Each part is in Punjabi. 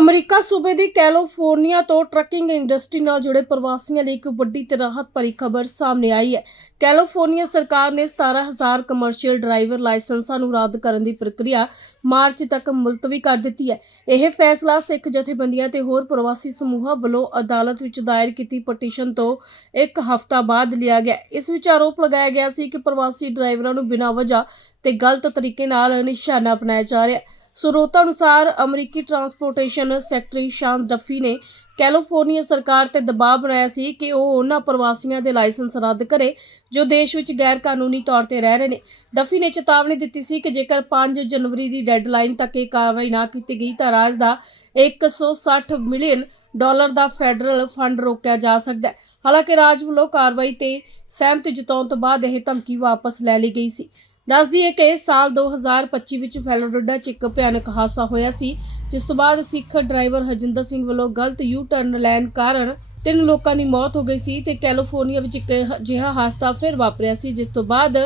ਅਮਰੀਕਾ ਸੂਬੇ ਦੀ ਕੈਲੀਫੋਰਨੀਆ ਤੋਂ ਟਰੱਕਿੰਗ ਇੰਡਸਟਰੀ ਨਾਲ ਜੁੜੇ ਪ੍ਰਵਾਸੀਆਂ ਲਈ ਇੱਕ ਵੱਡੀ ਤੇ ਰਾਹਤ ਭਰੀ ਖਬਰ ਸਾਹਮਣੇ ਆਈ ਹੈ। ਕੈਲੀਫੋਰਨੀਆ ਸਰਕਾਰ ਨੇ 17000 ਕਮਰਸ਼ੀਅਲ ਡਰਾਈਵਰ ਲਾਇਸੈਂਸਾਂ ਨੂੰ ਰੱਦ ਕਰਨ ਦੀ ਪ੍ਰਕਿਰਿਆ ਮਾਰਚ ਤੱਕ ਮੁਲਤਵੀ ਕਰ ਦਿੱਤੀ ਹੈ। ਇਹ ਫੈਸਲਾ ਸਿੱਖ ਜਥੇਬੰਦੀਆਂ ਤੇ ਹੋਰ ਪ੍ਰਵਾਸੀ ਸਮੂਹਾਂ ਵੱਲੋਂ ਅਦਾਲਤ ਵਿੱਚ ਦਾਇਰ ਕੀਤੀ ਪਟੀਸ਼ਨ ਤੋਂ ਇੱਕ ਹਫ਼ਤਾ ਬਾਅਦ ਲਿਆ ਗਿਆ ਇਸ ਵਿੱਚ ਆਰੋਪ ਲਗਾਇਆ ਗਿਆ ਸੀ ਕਿ ਪ੍ਰਵਾਸੀ ਡਰਾਈਵਰਾਂ ਨੂੰ ਬਿਨਾਂ ਵਜ੍ਹਾ ਤੇ ਗਲਤ ਤਰੀਕੇ ਨਾਲ ਨਿਸ਼ਾਨਾ ਬਣਾਇਆ ਜਾ ਰਿਹਾ ਸਰੋਤਾਂ ਅਨੁਸਾਰ ਅਮਰੀਕੀ ਟਰਾਂਸਪੋਰਟੇਸ਼ਨ ਸੈਕਟਰੀ ਸ਼ਾਨ ਡੱਫੀ ਨੇ ਕੈਲੀਫੋਰਨੀਆ ਸਰਕਾਰ ਤੇ ਦਬਾਅ ਬਣਾਇਆ ਸੀ ਕਿ ਉਹ ਉਹਨਾਂ ਪ੍ਰਵਾਸੀਆਂ ਦੇ ਲਾਇਸੈਂਸ ਰੱਦ ਕਰੇ ਜੋ ਦੇਸ਼ ਵਿੱਚ ਗੈਰ ਕਾਨੂੰਨੀ ਤੌਰ ਤੇ ਰਹਿ ਰਹੇ ਨੇ। ਡੱਫੀ ਨੇ ਚੇਤਾਵਨੀ ਦਿੱਤੀ ਸੀ ਕਿ ਜੇਕਰ 5 ਜਨਵਰੀ ਦੀ ਡੈਡਲਾਈਨ ਤੱਕ ਇਹ ਕਾਰਵਾਈ ਨਾ ਕੀਤੀ ਗਈ ਤਾਂ ਰਾਜ ਦਾ 160 ਮਿਲੀਅਨ ਡਾਲਰ ਦਾ ਫੈਡਰਲ ਫੰਡ ਰੋਕਿਆ ਜਾ ਸਕਦਾ ਹੈ। ਹਾਲਾਂਕਿ ਰਾਜ ਵੱਲੋਂ ਕਾਰਵਾਈ ਤੇ ਸਹਿਮਤੀ ਜਤਾਉਣ ਤੋਂ ਬਾਅਦ ਇਹ ਧਮਕੀ ਵਾਪਸ ਲੈ ਲਈ ਗਈ ਸੀ। ਦੱਸਦੀ ਹੈ ਕਿ ਸਾਲ 2025 ਵਿੱਚ ਫੈਲੋਡੋਡਾ 'ਚ ਇੱਕ ਭਿਆਨਕ ਹਾਦਸਾ ਹੋਇਆ ਸੀ, ਜਿਸ ਤੋਂ ਬਾਅਦ ਸਿੱਖ ਡਰਾਈਵਰ ਹਜਿੰਦਰ ਸਿੰਘ ਵੱਲੋਂ ਗਲਤ ਯੂ ਟਰਨ ਲੈਣ ਕਾਰਨ ਤਿੰਨ ਲੋਕਾਂ ਦੀ ਮੌਤ ਹੋ ਗਈ ਸੀ ਤੇ ਕੈਲੀਫੋਰਨੀਆ ਵਿੱਚ ਇੱਕ ਅਜਿਹਾ ਹਾਦਸਾ ਫਿਰ ਵਾਪਰਿਆ ਸੀ, ਜਿਸ ਤੋਂ ਬਾਅਦ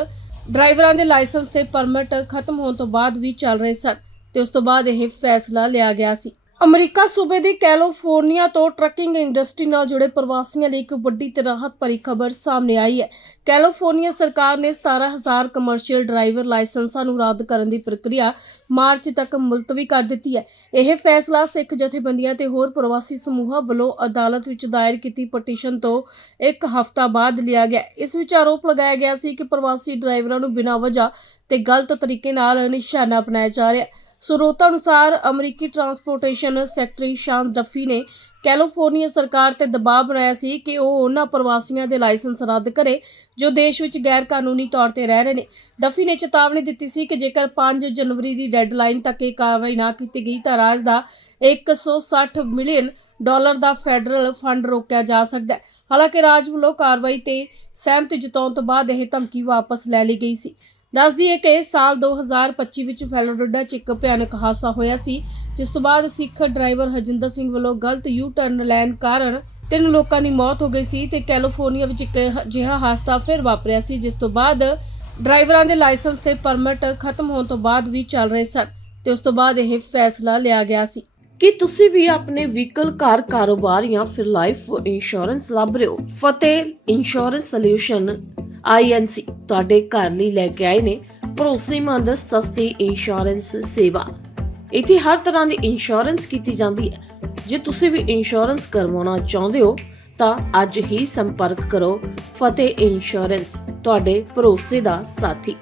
ਡਰਾਈਵਰਾਂ ਦੇ ਲਾਇਸੈਂਸ ਤੇ ਪਰਮਿਟ ਖਤਮ ਹੋਣ ਤੋਂ ਬਾਅਦ ਵੀ ਚੱਲ ਰਹੇ ਸਨ ਤੇ ਉਸ ਤੋਂ ਬਾਅਦ ਇਹ ਫੈਸਲਾ ਲਿਆ ਗਿਆ ਸੀ। ਅਮਰੀਕਾ ਸੂਬੇ ਦੀ ਕੈਲੀਫੋਰਨੀਆ ਤੋਂ ਟਰੱਕਿੰਗ ਇੰਡਸਟਰੀ ਨਾਲ ਜੁੜੇ ਪ੍ਰਵਾਸੀਆਂ ਲਈ ਇੱਕ ਵੱਡੀ ਤੇ ਰਾਹਤ ਭਰੀ ਖਬਰ ਸਾਹਮਣੇ ਆਈ ਹੈ। ਕੈਲੀਫੋਰਨੀਆ ਸਰਕਾਰ ਨੇ 17000 ਕਮਰਸ਼ੀਅਲ ਡਰਾਈਵਰ ਲਾਇਸੈਂਸਾਂ ਨੂੰ ਰੱਦ ਕਰਨ ਦੀ ਪ੍ਰਕਿਰਿਆ ਮਾਰਚ ਤੱਕ ਮੁਲਤਵੀ ਕਰ ਦਿੱਤੀ ਹੈ। ਇਹ ਫੈਸਲਾ ਸਿੱਖ ਜਥੇਬੰਦੀਆਂ ਤੇ ਹੋਰ ਪ੍ਰਵਾਸੀ ਸਮੂਹਾਂ ਵੱਲੋਂ ਅਦਾਲਤ ਵਿੱਚ ਦਾਇਰ ਕੀਤੀ ਪਟੀਸ਼ਨ ਤੋਂ ਇੱਕ ਹਫ਼ਤਾ ਬਾਅਦ ਲਿਆ ਗਿਆ ਇਸ ਵਿੱਚ ਆਰੋਪ ਲਗਾਇਆ ਗਿਆ ਸੀ ਕਿ ਪ੍ਰਵਾਸੀ ਡਰਾਈਵਰਾਂ ਨੂੰ ਬਿਨਾਂ ਵਜ੍ਹਾ ਤੇ ਗਲਤ ਤਰੀਕੇ ਨਾਲ ਨਿਸ਼ਾਨਾ ਬਣਾਇਆ ਜਾ ਰਿਹਾ ਸਰੋਤਾਂ ਅਨੁਸਾਰ ਅਮਰੀਕੀ ਟਰਾਂਸਪੋਰਟੇਸ਼ਨ ਸੈਕਟਰੀ ਸ਼ਾਨ ਡੱਫੀ ਨੇ ਕੈਲੀਫੋਰਨੀਆ ਸਰਕਾਰ ਤੇ ਦਬਾਅ ਬਣਾਇਆ ਸੀ ਕਿ ਉਹ ਉਹਨਾਂ ਪ੍ਰਵਾਸੀਆਂ ਦੇ ਲਾਇਸੈਂਸ ਰੱਦ ਕਰੇ ਜੋ ਦੇਸ਼ ਵਿੱਚ ਗੈਰ ਕਾਨੂੰਨੀ ਤੌਰ ਤੇ ਰਹਿ ਰਹੇ ਨੇ। ਡੱਫੀ ਨੇ ਚੇਤਾਵਨੀ ਦਿੱਤੀ ਸੀ ਕਿ ਜੇਕਰ 5 ਜਨਵਰੀ ਦੀ ਡੈਡਲਾਈਨ ਤੱਕ ਇਹ ਕਾਰਵਾਈ ਨਾ ਕੀਤੀ ਗਈ ਤਾਂ ਰਾਜ ਦਾ 160 ਮਿਲੀਅਨ ਡਾਲਰ ਦਾ ਫੈਡਰਲ ਫੰਡ ਰੋਕਿਆ ਜਾ ਸਕਦਾ ਹੈ। ਹਾਲਾਂਕਿ ਰਾਜ ਵੱਲੋਂ ਕਾਰਵਾਈ ਤੇ ਸਹਿਮਤੀ ਜਤਾਉਣ ਤੋਂ ਬਾਅਦ ਇਹ ਧਮਕੀ ਵਾਪਸ ਲੈ ਲਈ ਗਈ ਸੀ। ਦੱਸਦੀ ਹੈ ਕਿ ਸਾਲ 2025 ਵਿੱਚ ਫਲੋਰਿਡਾ 'ਚ ਇੱਕ ਭਿਆਨਕ ਹਾਦਸਾ ਹੋਇਆ ਸੀ, ਜਿਸ ਤੋਂ ਬਾਅਦ ਸਿੱਖ ਡਰਾਈਵਰ ਹਜਿੰਦਰ ਸਿੰਘ ਵੱਲੋਂ ਗਲਤ ਯੂ ਟਰਨ ਲੈਣ ਕਾਰਨ ਤਿੰਨ ਲੋਕਾਂ ਦੀ ਮੌਤ ਹੋ ਗਈ ਸੀ ਤੇ ਕੈਲੀਫੋਰਨੀਆ ਵਿੱਚ ਇੱਕ ਅਜਿਹਾ ਹਾਦਸਾ ਫਿਰ ਵਾਪਰਿਆ ਸੀ, ਜਿਸ ਤੋਂ ਬਾਅਦ ਡਰਾਈਵਰਾਂ ਦੇ ਲਾਇਸੈਂਸ ਤੇ ਪਰਮਿਟ ਖਤਮ ਹੋਣ ਤੋਂ ਬਾਅਦ ਵੀ ਚੱਲ ਰਹੇ ਸਨ ਤੇ ਉਸ ਤੋਂ ਬਾਅਦ ਇਹ ਫੈਸਲਾ ਲਿਆ ਗਿਆ ਸੀ। ਕਿ ਤੁਸੀਂ ਵੀ ਆਪਣੇ ਵਹੀਕਲ, ਕਾਰ, ਕਾਰੋਬਾਰ ਜਾਂ ਫਿਰ ਲਾਈਫ ਇੰਸ਼ੋਰੈਂਸ ਲੱਭ ਰਹੇ ਹੋ? ਫਤਿਹ, ਇੰਸ਼ੋਰੈਂਸ ਸੋਲਿਊਸ਼ਨ। ਆਈਐਨਸੀ ਤੁਹਾਡੇ ਘਰ ਲਈ ਲੈ ਕੇ ਆਏ ਨੇ ਭਰੋਸੇਮੰਦ ਸਸਤੀ ਇੰਸ਼ੋਰੈਂਸ ਸੇਵਾ। ਇੱਥੇ ਹਰ ਤਰ੍ਹਾਂ ਦੀ ਇੰਸ਼ੋਰੈਂਸ ਕੀਤੀ ਜਾਂਦੀ ਹੈ। ਜੇ ਤੁਸੀਂ ਵੀ ਇੰਸ਼ੋਰੈਂਸ ਕਰਵਾਉਣਾ ਚਾਹੁੰਦੇ ਹੋ, ਤਾਂ ਅੱਜ ਹੀ ਸੰਪਰਕ ਕਰੋ ਫਤਿਹ ਇੰਸ਼ੋਰੈਂਸ ਤੁਹਾਡੇ ਭਰੋਸੇ ਦਾ ਸਾਥੀ।